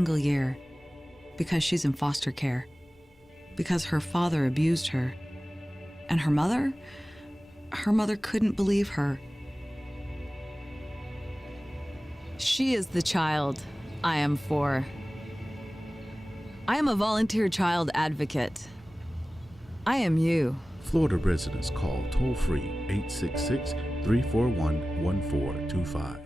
single year because she's in foster care, because her father abused her. And her mother couldn't believe her. She is the child I am for. I am a volunteer child advocate. I am you. Florida residents call toll-free 866-341-1425.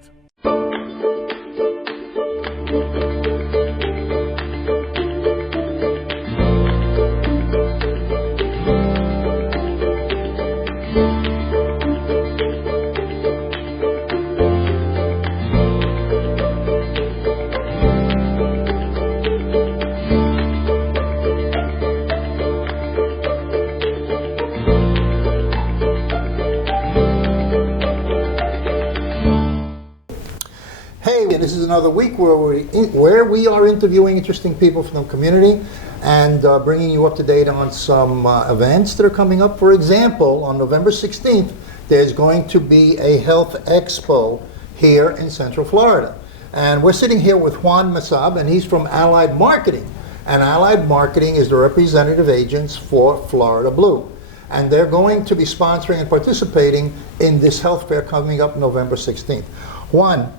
This is another week where we are interviewing interesting people from the community and bringing you up to date on some events that are coming up. For example, on November 16th, there's going to be a health expo here in Central Florida. And we're sitting here with Juan Masab, and he's from Allied Marketing. And Allied Marketing is the representative agents for Florida Blue. And they're going to be sponsoring and participating in this health fair coming up November 16th. Juan,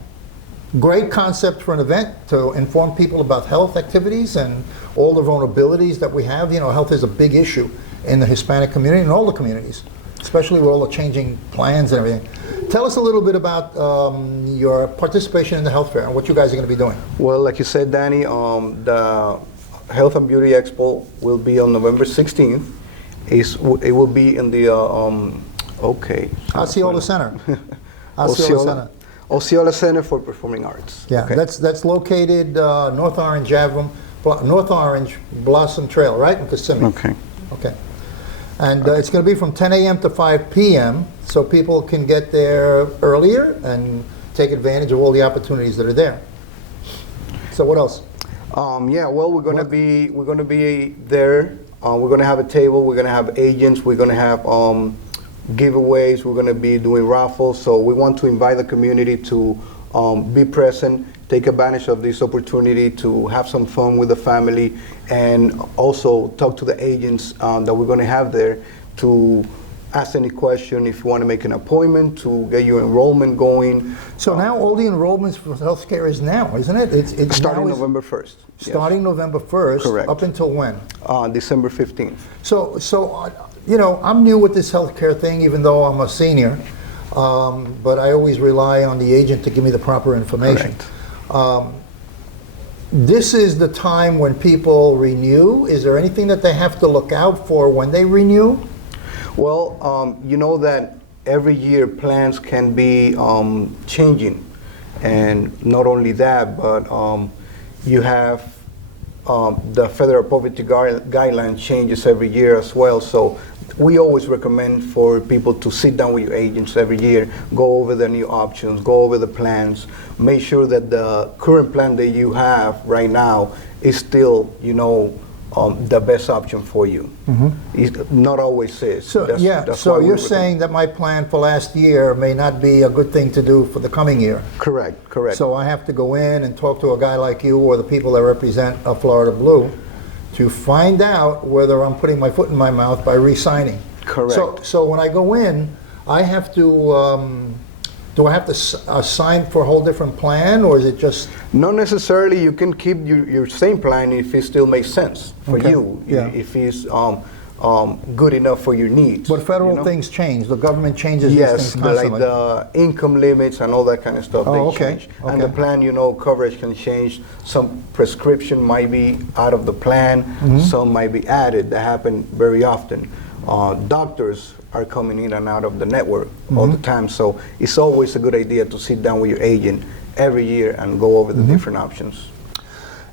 great concept for an event to inform people about health activities and all the vulnerabilities that we have. You know, health is a big issue in the Hispanic community and all the communities, especially with all the changing plans and everything. Tell us a little bit about your participation in the health fair and what you guys are going to be doing. Well, like you said, Danny, the Health and Beauty Expo will be on November 16th. It will be in the, Osceola Center. Osceola Center. Osceola Center for Performing Arts. Yeah, okay. That's located North Orange Blossom Trail, right, in Kissimmee. Okay. Okay. And it's going to be from 10 a.m. to 5 p.m. so people can get there earlier and take advantage of all the opportunities that are there. So what else? Yeah, well, we're going to be there. We're going to have a table. We're going to have agents. We're going to have giveaways. We're going to be doing raffles. So we want to invite the community to be present, take advantage of this opportunity to have some fun with the family, and also talk to the agents that we're going to have there to ask any question if you want to make an appointment to get your enrollment going. So now all the enrollments for healthcare is now, isn't it? It's starting November 1st. Starting November 1st. Correct. Up until when? December 15th. So you know, I'm new with this healthcare thing, even though I'm a senior, but I always rely on the agent to give me the proper information. This is the time when people renew. Is there anything that they have to look out for when they renew? Well, you know that every year plans can be changing, and not only that, but you have the federal poverty guideline changes every year as well. So we always recommend for people to sit down with your agents every year, go over the new options, go over the plans, make sure that the current plan that you have right now is still, you know, the best option for you. It not always is. So that's so you're saying that my plan for last year may not be a good thing to do for the coming year. Correct. So I have to go in and talk to a guy like you or the people that represent Florida Blue to find out whether I'm putting my foot in my mouth by re-signing. Correct. So when I go in, I have to, do I have to sign for a whole different plan, or is it just? Not necessarily. You can keep your same plan if it still makes sense for you, if it's good enough for your needs. But federal things change. The government changes these Yes, things constantly. like the income limits and all that kind of stuff, they change. And the plan, you know, coverage can change. Some prescription might be out of the plan, some might be added. That happen very often. Doctors are coming in and out of the network all the time, so it's always a good idea to sit down with your agent every year and go over the different options.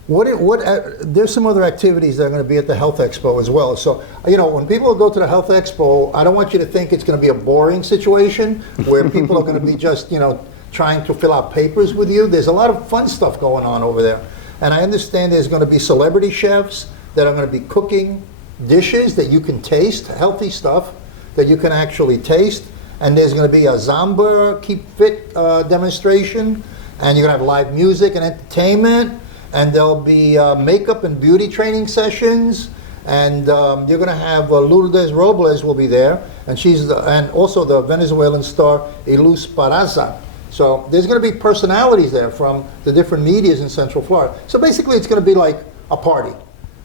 There's some other activities that are going to be at the Health Expo as well. So, you know, when people go to the Health Expo, I don't want you to think it's going to be a boring situation where people are going to be just, you know, trying to fill out papers with you. There's a lot of fun stuff going on over there. And I understand there's going to be celebrity chefs that are going to be cooking dishes that you can taste, healthy stuff that you can actually taste. And there's going to be a Zamba Keep Fit demonstration. And you're going to have live music and entertainment. and there'll be makeup and beauty training sessions, and you're going to have Lourdes Robles will be there, and and also the Venezuelan star Iluz Paraza. So there's going to be personalities there from the different medias in Central Florida. So basically, it's going to be like a party,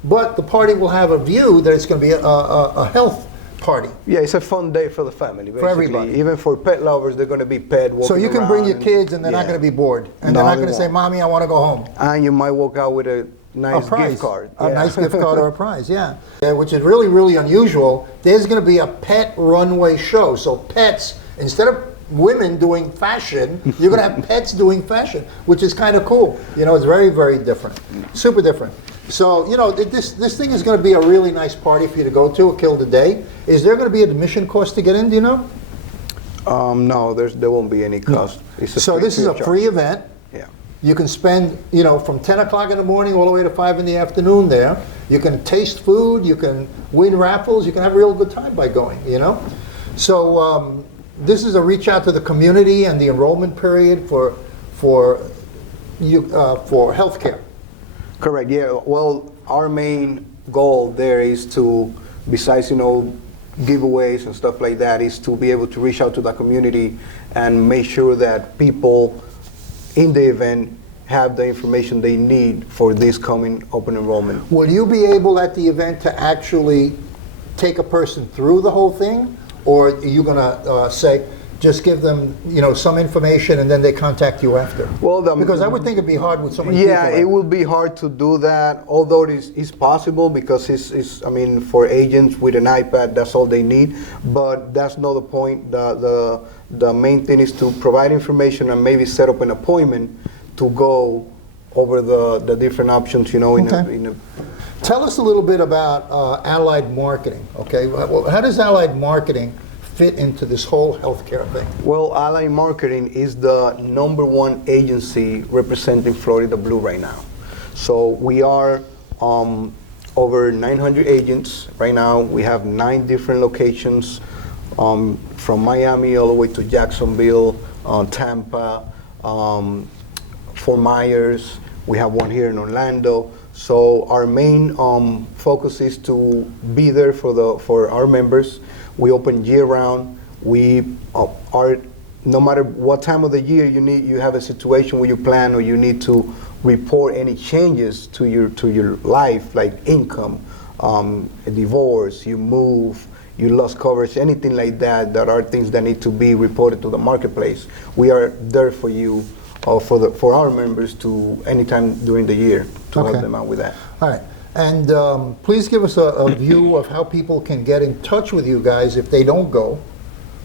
but the party will have a view that it's going to be a health party. Yeah, it's a fun day for the family, basically. For everybody. Even for pet lovers, they're going to be pet walking So you can bring your around kids, and they're not yeah. going to be bored, and No, they're not they going to say, won't. "Mommy, I want to go home." And you might walk out with a nice prize. gift card. A Yeah. nice gift card or a prize, yeah. Which is really, really unusual. There's going to be a pet runway show. So pets, instead of women doing fashion, you're going to have pets doing fashion, which is kind of cool. You know, it's very, very different. Super different. So, you know, this thing is going to be a really nice party for you to go to, kill the day. Is there going to be an admission cost to get in, do you know? No, there won't be any cost. So this is a free event. Yeah. You can spend, you know, from 10 o'clock in the morning all the way to 5 in the afternoon there. You can taste food, you can win raffles, you can have a real good time by going, you know? So this is a reach out to the community and the enrollment period for healthcare. Correct, yeah. Well, our main goal there is to, besides, you know, giveaways and stuff like that, is to be able to reach out to the community and make sure that people in the event have the information they need for this coming open enrollment. Will you be able at the event to actually take a person through the whole thing? Or are you going to say, just give them, you know, some information and then they contact you after? Well, because I would think it'd be hard with so many yeah, people. it will be hard to do that, although it's possible because it's, I mean, for agents with an iPad, that's all they need. But that's not the point. The main thing is to provide information and maybe set up an appointment to go over the different options, you know, Okay. Tell us a little bit about allied marketing, okay? How does allied marketing fit into this whole healthcare thing? Well, Allied Marketing is the #1 agency representing Florida Blue right now. So we are over 900 agents right now. We have 9 different locations from Miami all the way to Jacksonville, Tampa, Fort Myers. We have one here in Orlando. So our main focus is to be there for our members. We open year-round. We are, no matter what time of the year you have a situation where you plan or you need to report any changes to your life, like income, a divorce, you move, you lost coverage, anything like that. That are things that need to be reported to the marketplace. We are there for you, for our members to anytime during the year to help them out with that. All right. And please give us a view of how people can get in touch with you guys if they don't go,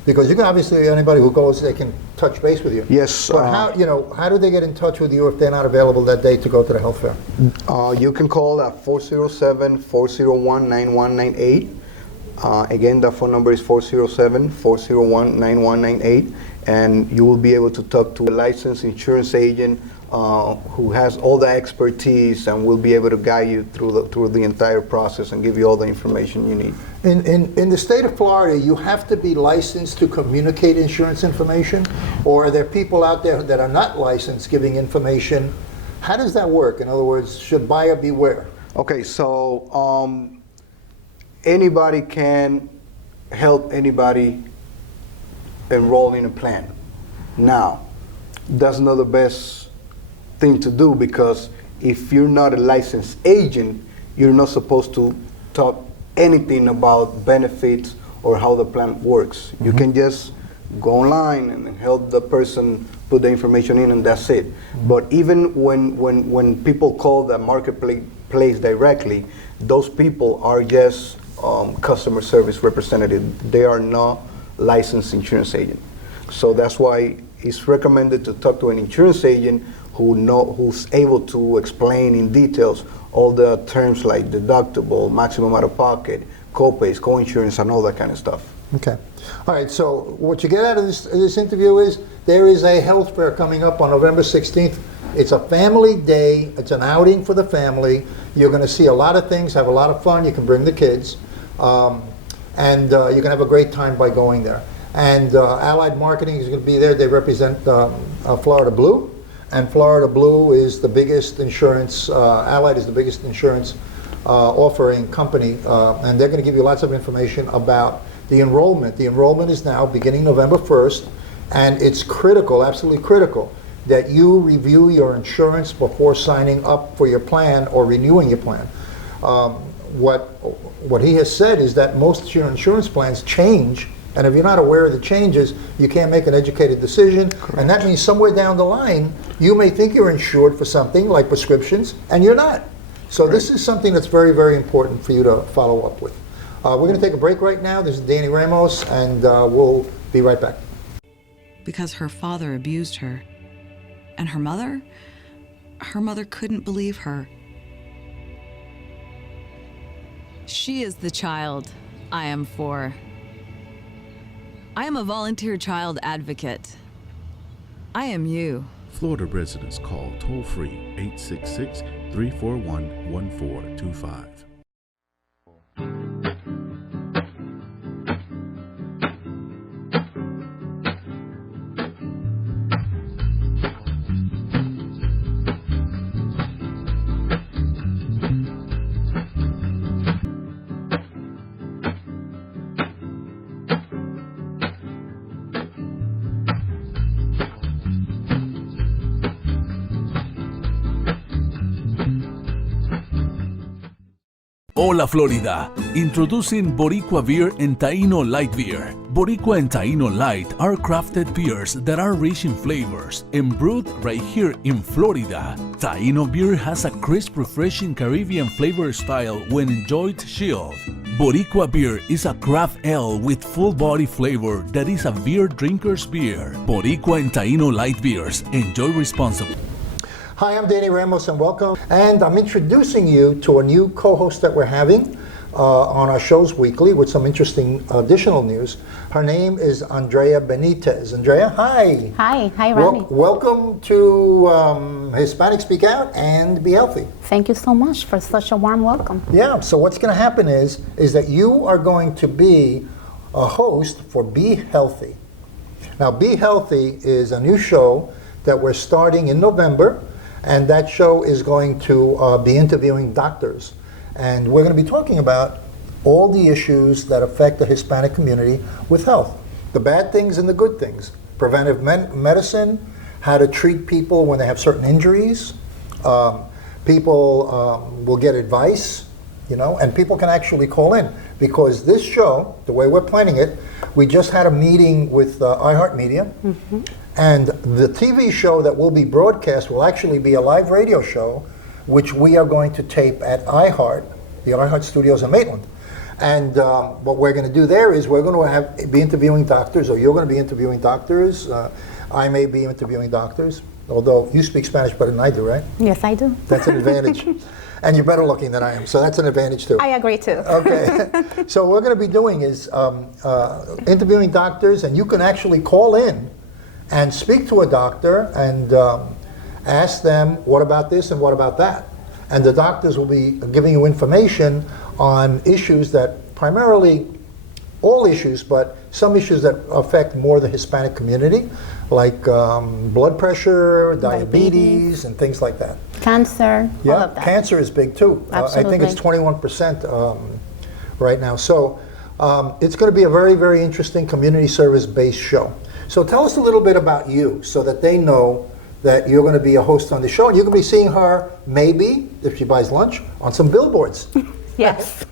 because you can obviously, anybody who goes, they can touch base with you. Yes. But how do they get in touch with you if they're not available that day to go to the health fair? You can call at 407-401-9198. Again, the phone number is 407-401-9198, and you will be able to talk to a licensed insurance agent who has all the expertise and will be able to guide you through the entire process and give you all the information you need. In the state of Florida, you have to be licensed to communicate insurance information, or are there people out there that are not licensed giving information? How does that work? In other words, should buyer beware? Okay, so anybody can help anybody enroll in a plan. Now, that's not the best thing to do, because if you're not a licensed agent, you're not supposed to talk anything about benefits or how the plan works. Mm-hmm. You can just go online and help the person put the information in, and that's it. Mm-hmm. But even when people call the marketplace directly, those people are just customer service representative. They are not licensed insurance agent. So that's why it's recommended to talk to an insurance agent who's able to explain in details all the terms like deductible, maximum out of pocket, co-pays, co-insurance, and all that kind of stuff. Okay. All right, so what you get out of this interview is there is a health fair coming up on November 16th. It's a family day. It's an outing for the family. You're going to see a lot of things, have a lot of fun. You can bring the kids. And you can have a great time by going there. And Allied Marketing is going to be there. They represent Florida Blue. and Florida Blue is the biggest insurance, Allied is the biggest insurance offering company, and they're going to give you lots of information about the enrollment. The enrollment is now beginning November 1st, and it's critical, absolutely critical, that you review your insurance before signing up for your plan or renewing your plan. What he has said is that most of your insurance plans change, and if you're not aware of the changes, you can't make an educated decision. Correct. And that means somewhere down the line, you may think you're insured for something like prescriptions, and you're not. So This is something that's very, very important for you to follow up with. We're going to take a break right now. This is Danny Ramos, and we'll be right back. Because her father abused her. And her mother couldn't believe her. She is the child I am for. I am a volunteer child advocate. I am you. Florida residents call toll-free 866-341-1425. Hola Florida, introducing Boricua Beer and Taino Light Beer. Boricua and Taino Light are crafted beers that are rich in flavors and brewed right here in Florida. Taino beer has a crisp, refreshing Caribbean flavor style when enjoyed chilled. Boricua beer is a craft ale with full body flavor that is a beer drinker's beer. Boricua and Taino Light Beers. Enjoy responsibly. Hi, I'm Danny Ramos, and welcome. And I'm introducing you to a new co-host that we're having on our shows weekly with some interesting additional news. Her name is Andrea Benitez. Andrea, hi. Hi, Ronnie. Welcome to Hispanic Speak Out and Be Healthy. Thank you so much for such a warm welcome. Yeah, so what's going to happen is that you are going to be a host for Be Healthy. Now, Be Healthy is a new show that we're starting in November. And that show is going to be interviewing doctors. And we're going to be talking about all the issues that affect the Hispanic community with health. The bad things and the good things. Preventive medicine, how to treat people when they have certain injuries. People will get advice, and people can actually call in. Because this show, the way we're planning it, we just had a meeting with iHeartMedia. Mm-hmm. And the TV show that will be broadcast will actually be a live radio show, which we are going to tape at iHeart, the iHeart Studios in Maitland. And what we're going to do there is we're going to be interviewing doctors, or you're going to be interviewing doctors. I may be interviewing doctors, although you speak Spanish better than I do, right? Yes, I do. That's an advantage. And you're better looking than I am, so that's an advantage too. I agree too. Okay. So what we're going to be doing is interviewing doctors, and you can actually call in and speak to a doctor and ask them, what about this and what about that? And the doctors will be giving you information on issues that primarily, all issues, but some issues that affect more the Hispanic community, like blood pressure, diabetes, and things like that. Cancer, yeah, all of that. Cancer is big too. I think it's 21% right now. So it's going to be a very, very interesting community service-based show. So tell us a little bit about you so that they know that you're going to be a host on the show. And you're going to be seeing her, maybe, if she buys lunch, on some billboards. Yes.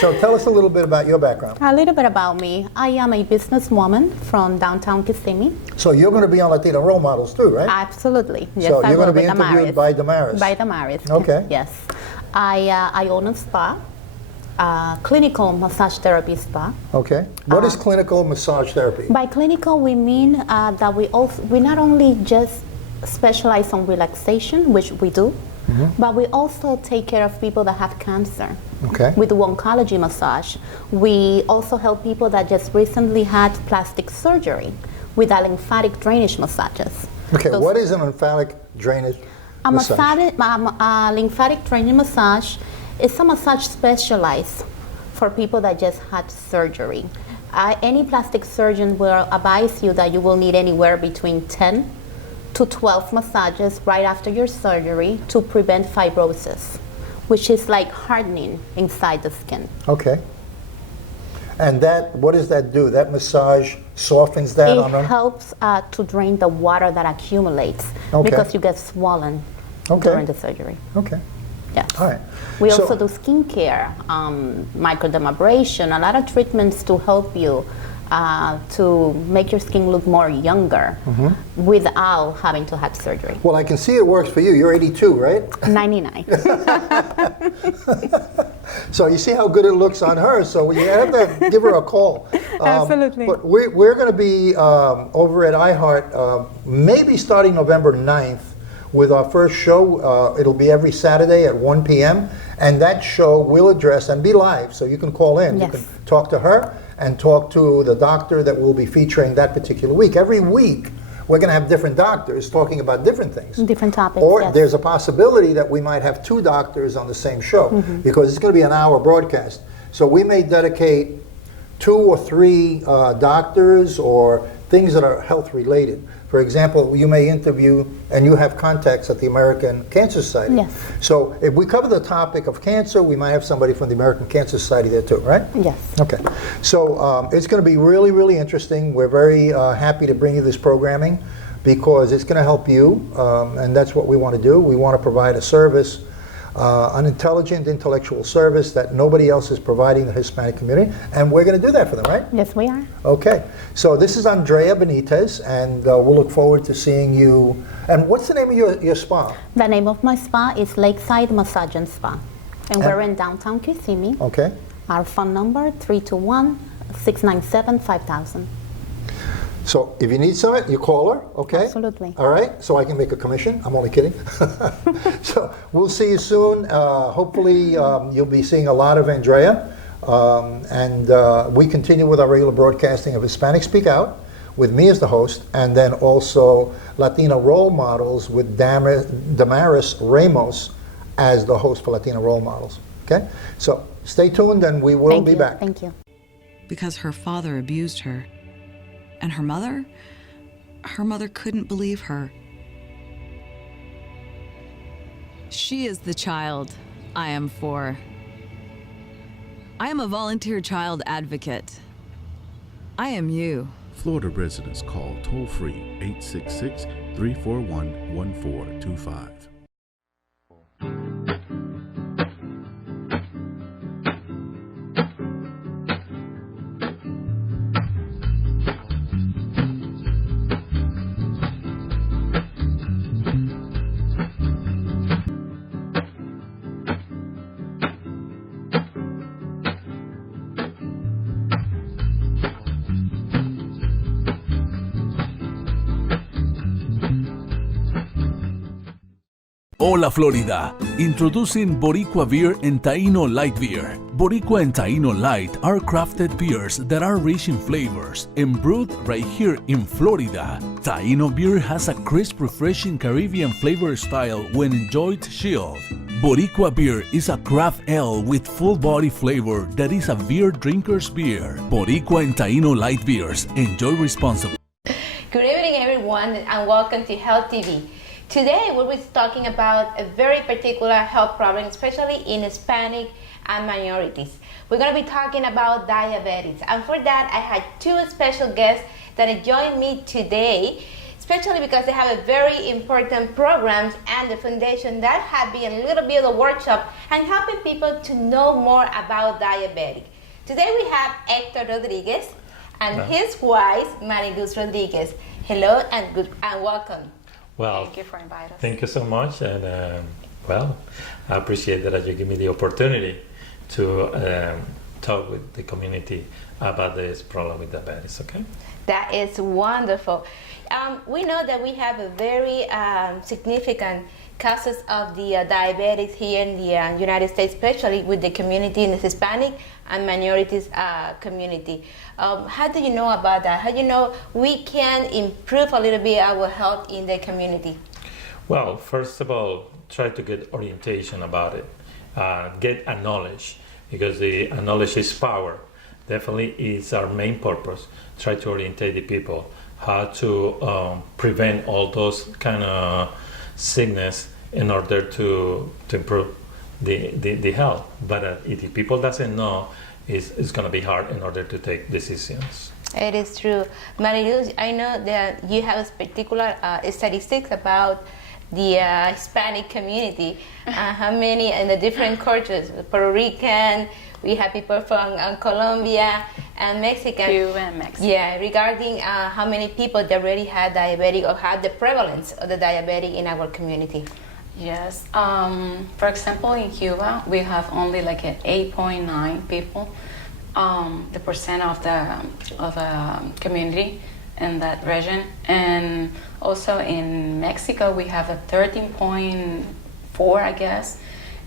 So tell us a little bit about your background. A little bit about me. I am a businesswoman from downtown Kissimmee. So you're going to be on Latino Role Models too, right? Absolutely. Yes, so you're going to be with interviewed by Damaris. By Damaris. Okay. Yes. I own a spa. Clinical massage therapy spa. Okay. What is clinical massage therapy? By clinical, we mean that we not only just specialize on relaxation, which we do, but we also take care of people that have cancer. Okay. We do oncology massage. We also help people that just recently had plastic surgery with a lymphatic drainage massages. Okay. What is an lymphatic drainage massage? A lymphatic drainage massage is a massage specialized for people that just had surgery. Any plastic surgeon will advise you that you will need anywhere between 10 to 12 massages right after your surgery to prevent fibrosis, which is like hardening inside the skin. Okay. And that, what does that do? That massage softens that on It them? helps to drain the water that accumulates Okay. because you get swollen Okay. during the surgery. Okay. Yes. All right. We So- also do skincare, microdermabrasion, a lot of treatments to help you to make your skin look more younger without having to have surgery. Well, I can see it works for you. You're 82, right? 99. So you see how good it looks on her. So you have to give her a call. Absolutely. But we're going to be over at iHeart maybe starting November 9th with our first show. It'll be every Saturday at 1 p.m. And that show will address and be live. So you can call in. Yes. You can talk to her and talk to the doctor that we'll be featuring that particular week. Every week, we're going to have different doctors talking about different things. Different topics, Or yes. there's a possibility that we might have two doctors on the same show because it's going to be an hour broadcast. So we may dedicate 2 or 3 doctors or things that are health related. For example, you may interview, and you have contacts at the American Cancer Society. Yes. So if we cover the topic of cancer, we might have somebody from the American Cancer Society there too, right? Yes. Okay. So it's going to be really, really interesting. We're very happy to bring you this programming because it's going to help you, and that's what we want to do. We want to provide a service, an intelligent, intellectual service that nobody else is providing the Hispanic community, and we're going to do that for them, right? Yes, we are. Okay. So this is Andrea Benitez, and we'll look forward to seeing you. And what's the name of your spa? The name of my spa is Lakeside Massage and Spa. And we're in downtown Kissimmee. Okay. Our phone number, 321-697-5000. So if you need something, you call her, okay? Absolutely. All right, so I can make a commission. I'm only kidding. So we'll see you soon. Hopefully you'll be seeing a lot of Andrea. And we continue with our regular broadcasting of Hispanic Speak Out with me as the host, and then also Latina Role Models with Damaris Ramos as the host for Latina Role Models. Okay? So stay tuned and we will be back. Thank you. Because her father abused her. And her mother couldn't believe her. She is the child I am for. I am a volunteer child advocate. I am you. Florida residents call toll-free 866-341-1425. Hola Florida! Introducing Boricua Beer and Taino Light Beer. Boricua and Taino Light are crafted beers that are rich in flavors and brewed right here in Florida. Taino beer has a crisp, refreshing Caribbean flavor style when enjoyed chilled. Boricua beer is a craft ale with full body flavor that is a beer drinker's beer. Boricua and Taino Light Beers. Enjoy responsibly. Good evening, everyone, and welcome to Health TV. Today, we'll be talking about a very particular health problem, especially in Hispanic and minorities. We're going to be talking about diabetes, and for that, I had 2 special guests that joined me today, especially because they have a very important programs and the foundation that have been a little bit of a workshop and helping people to know more about diabetes. Today, we have Hector Rodriguez and his wife, Mariguz Rodriguez. Hello and welcome. Well, Thank you for inviting us. Thank you so much, and well, I appreciate that you give me the opportunity to talk with the community about this problem with diabetes. Okay. That is wonderful. We know that we have a very significant cases of the diabetes here in the United States, especially with the community in the Hispanic and minorities community. How do you know about that? How do you know we can improve a little bit our health in the community? Well, first of all, try to get orientation about it, get a knowledge, because the knowledge is power. Definitely is our main purpose. Try to orientate the people how to prevent all those kind of sickness in order to improve the health. But if people doesn't know, it's going to be hard in order to take decisions. It is true. Mariluz, I know that you have particular statistics about the Hispanic community. How many in the different cultures? Puerto Rican, we have people from Colombia and Mexican. Cuba and Mexico. Yeah, regarding how many people that already had diabetic or had the prevalence of the diabetic in our community. Yes. For example, in Cuba, we have only like an 8.9 people, the percent of the community in that region, and also in Mexico we have a 13.4, I guess,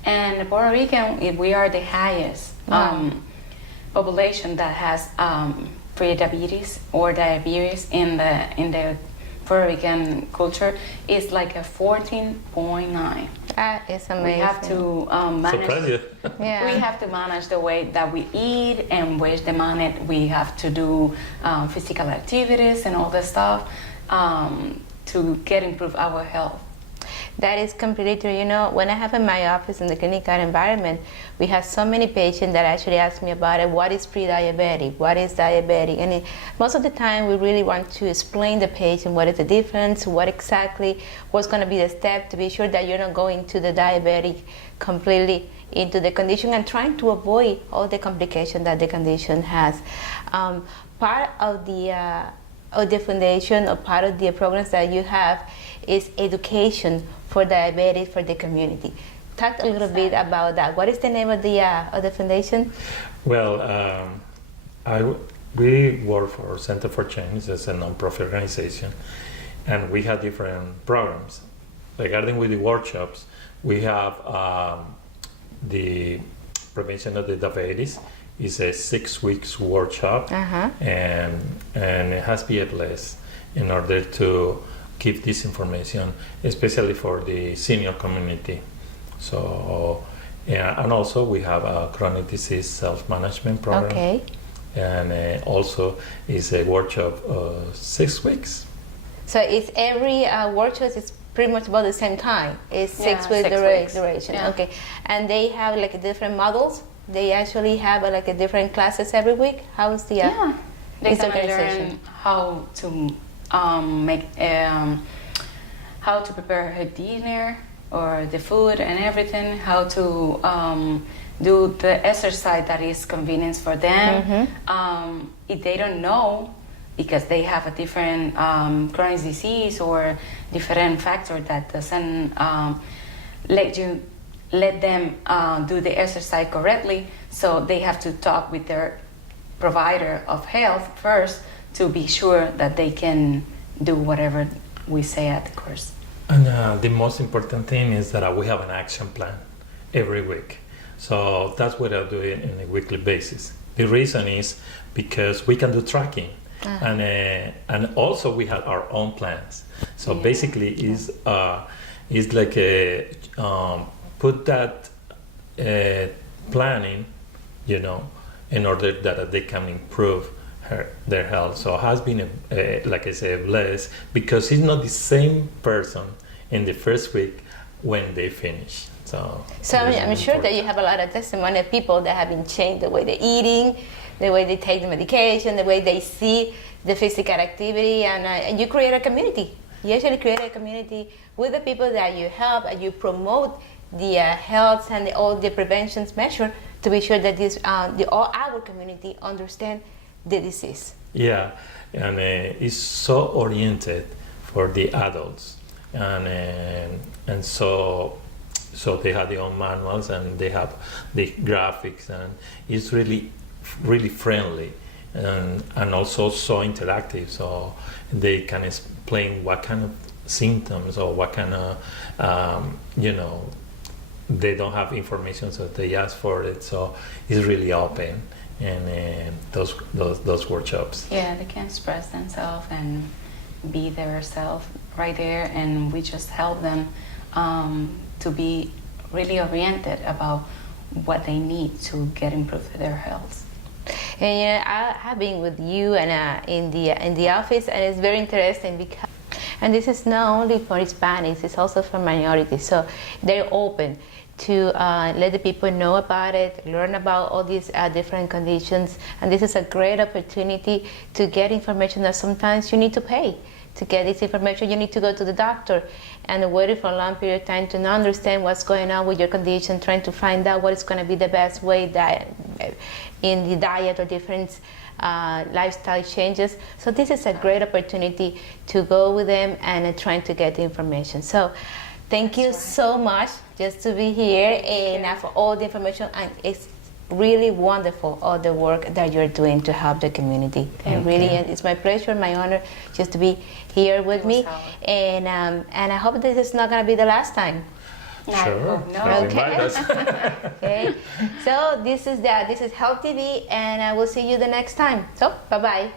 and Puerto Rican we are the highest population that has pre-diabetes or diabetes in the Puerto Rican culture is like a 14.9. That is amazing. We have to manage. Surprise you. Yeah. We have to manage the way that we eat and waste the money. We have to do physical activities and all that stuff to get improve our health. That is completely true. You know, when I have in my office in the clinical environment, we have so many patients that actually ask me about it. What is pre-diabetic? What is diabetic? And most of the time, we really want to explain the patient what is the difference, what's going to be the step to be sure that you're not going to the diabetic completely into the condition and trying to avoid all the complications that the condition has. Part of the foundation or part of the programs that you have is education for diabetes for the community. Talk a little bit about that. What is the name of the foundation? Well, we work for Center for Change as a non-profit organization, and we have different programs. Regarding with the workshops, we have the prevention of the diabetes. Is a 6 weeks workshop, and it has been a blessing in order to give this information, especially for the senior community. So, and also we have a chronic disease self-management program. Okay. And also is a workshop 6 weeks. So it's every workshop is pretty much about the same time. It's 6 weeks 6 weeks. duration. Yeah. Okay. And they have like different models. They actually have like a different classes every week. How is the They this can organization? learn how to how to prepare her dinner or the food and everything. How to do the exercise that is convenience for them. If they don't know, because they have a different chronic disease or different factor that doesn't let them do the exercise correctly, so they have to talk with their provider of health first to be sure that they can do whatever we say at the course. And the most important thing is that we have an action plan every week. So that's what I do on a weekly basis. The reason is because we can do tracking, and also we have our own plans. So basically, is like a put that planning, in order that they can improve their health. So it has been, like I said, blessed, because it's not the same person in the first week when they finish. So I'm sure that you have a lot of testimony of people that have been changed the way they're eating, the way they take the medication, the way they see the physical activity, and you create a community. You actually create a community with the people that you help, and you promote the health and all the prevention measures to be sure that all our community understand the disease. Yeah, and it's so oriented for the adults, and so they have their own manuals and they have the graphics, and it's really friendly, and also so interactive. So they can explain what kind of symptoms or what kind of they don't have information, so they ask for it. So it's really open, and those workshops. Yeah, they can express themselves and be their self right there, and we just help them to be really oriented about what they need to get improved their health. And you know, I have been with you and in the office, and it's very interesting because, and this is not only for Hispanics, it's also for minorities. So they're open to let the people know about it, learn about all these different conditions, and this is a great opportunity to get information that sometimes you need to pay. To get this information, you need to go to the doctor and wait for a long period of time to not understand what's going on with your condition, trying to find out what is going to be the best way that in the diet or different lifestyle changes. So this is a great opportunity to go with them and trying to get the information. So thank you so much just to be here and for all the information. And it's really wonderful all the work that you're doing to help the community. And really, it's my pleasure, my honor, just to be here with me. And I hope this is not going to be the last time. Sure. No. Okay. Okay. So this is Health TV, and I will see you the next time. So bye bye.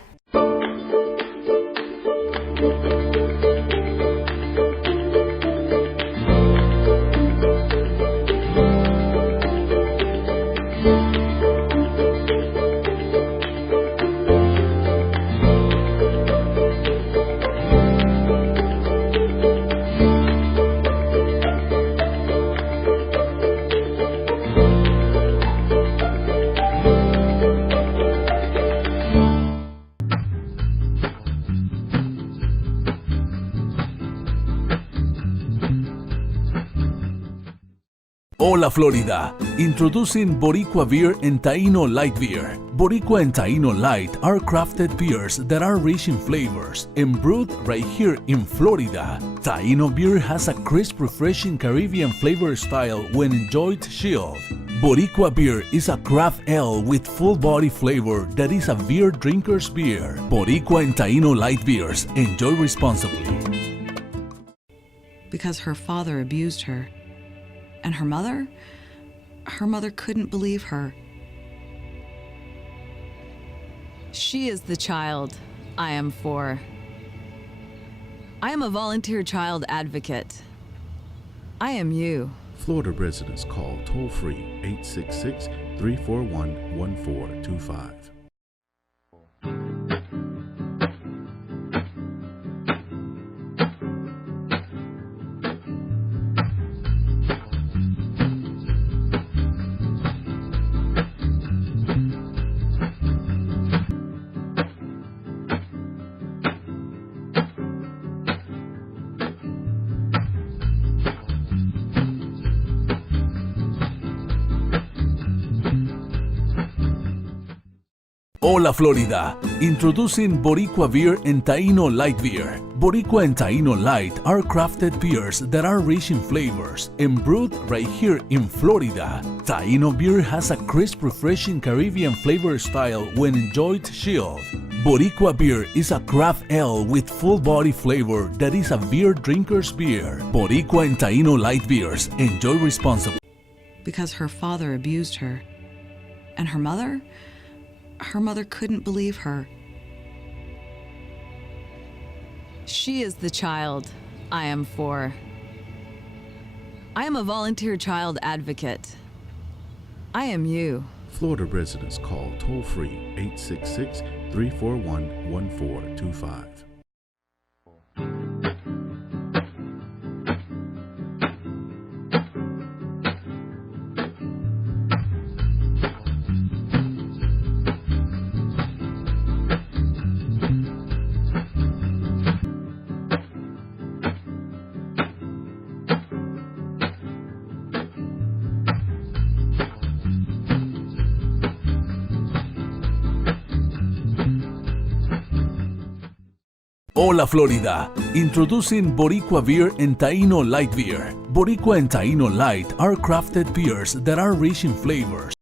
Hola Florida! Introducing Boricua Beer and Taino Light Beer. Boricua and Taino Light are crafted beers that are rich in flavors and brewed right here in Florida. Taino beer has a crisp, refreshing Caribbean flavor style when enjoyed chilled. Boricua beer is a craft ale with full body flavor that is a beer drinker's beer. Boricua and Taino Light beers. Enjoy responsibly. Because her father abused her. And her mother couldn't believe her. She is the child I am for. I am a volunteer child advocate. I am you. Florida residents call toll-free 866-341-1425. Hola Florida! Introducing Boricua Beer and Taino Light Beer. Boricua and Taino Light are crafted beers that are rich in flavors and brewed right here in Florida. Taino beer has a crisp, refreshing Caribbean flavor style when enjoyed chilled. Boricua beer is a craft ale with full body flavor that is a beer drinker's beer. Boricua and Taino Light beers. Enjoy responsibly. Because her father abused her. And her mother couldn't believe her. She is the child I am for. I am a volunteer child advocate. I am you. Florida residents call toll-free 866-341-1425. Hola Florida! Introducing Boricua Beer and Taino Light Beer. Boricua and Taino Light are crafted beers that are rich in flavors